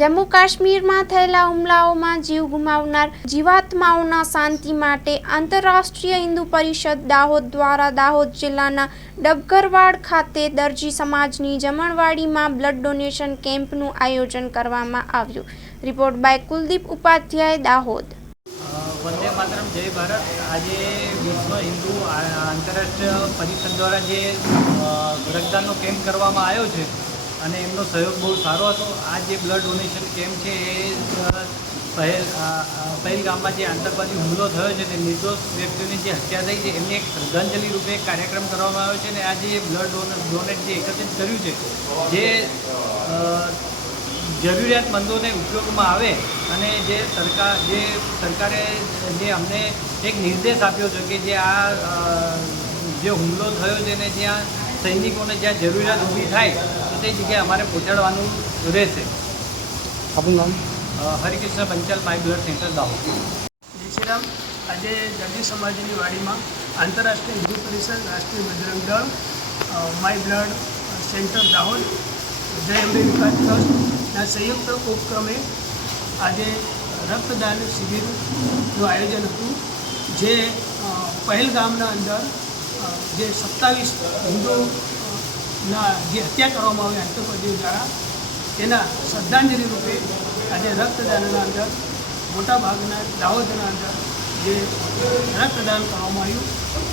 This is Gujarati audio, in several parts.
જમ્મુ કાશ્મીરમાં થયેલા હુમલાઓમાં જીવ ગુમાવનાર જીવાત્માઓના શાંતિ માટે આંતરરાષ્ટ્રીય હિન્દુ પરિષદ દાહોદ દ્વારા દાહોદ જિલ્લાના ડબગરવાડ ખાતે દરજી સમાજની જમણવાડીમાં બ્લડ ડોનેશન કેમ્પનું આયોજન કરવામાં આવ્યું। Report by Kuldeep Upadhyay, Dahod. વંદે માતરમ, જય ભારત। આજે વિશ્વ હિન્દુ આંતરરાષ્ટ્રીય પરિષદ દ્વારા જે રક્તદાનનો કેમ્પ કરવામાં આવ્યો છે અને એમનો સહયોગ બહુ સારો હતો। આ જે બ્લડ ડોનેશન કેમ્પ છે એ પહેલગામમાં જે આતંકવાદી હુમલો થયો છે તે નિર્દોષ વ્યક્તિઓની જે હત્યા થઈ છે એમની એક શ્રદ્ધાંજલિ રૂપે એક કાર્યક્રમ કરવામાં આવ્યો છે અને આ જે બ્લડ ડોનેટ જે એકત્રિત કર્યું છે જે જરૂરિયાતમંદોને ઉપયોગમાં આવે અને જે સરકારે જે અમને એક નિર્દેશ આપ્યો છે કે જે જે હુમલો થયો છે ને જ્યાં સૈનિકોને જ્યાં જરૂરિયાત ઊભી થાય તો તે જગ્યાએ અમારે પહોંચાડવાનું રહેશે। આપનું નામ? Harikrishna Panchal, my blood centre, Dahod. જય શ્રી રામ। આજે દરજી સમાજની વાડીમાં આંતરરાષ્ટ્રીય હિન્દુ પરિષદ, રાષ્ટ્રીય બજરંગ દળ, માય બ્લડ સેન્ટર દાહોદ, જય અંબે વિકાસ ટ્રસ્ટના સંયુક્ત ઉપક્રમે આજે રક્તદાન શિબિરનું આયોજન હતું। જે પહેલગામના અંદર જે 27 હિન્દુના જે હત્યા કરવામાં આવી આતંકવાદીઓ દ્વારા તેના શ્રદ્ધાંજલિ રૂપે આજે રક્તદાનના અંદર મોટાભાગના દાહોદના અંદર જે રક્તદાન કરવામાં આવ્યું,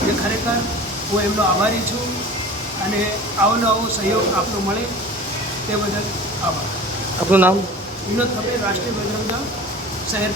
જે ખરેખર હું એમનો આભારી છું અને આવો નવો સહયોગ આપનો મળે તે બદલ આભાર। આપનું નામ? વિનોદ ખપે, રાષ્ટ્રીય બજરંગ દળ, શહેર।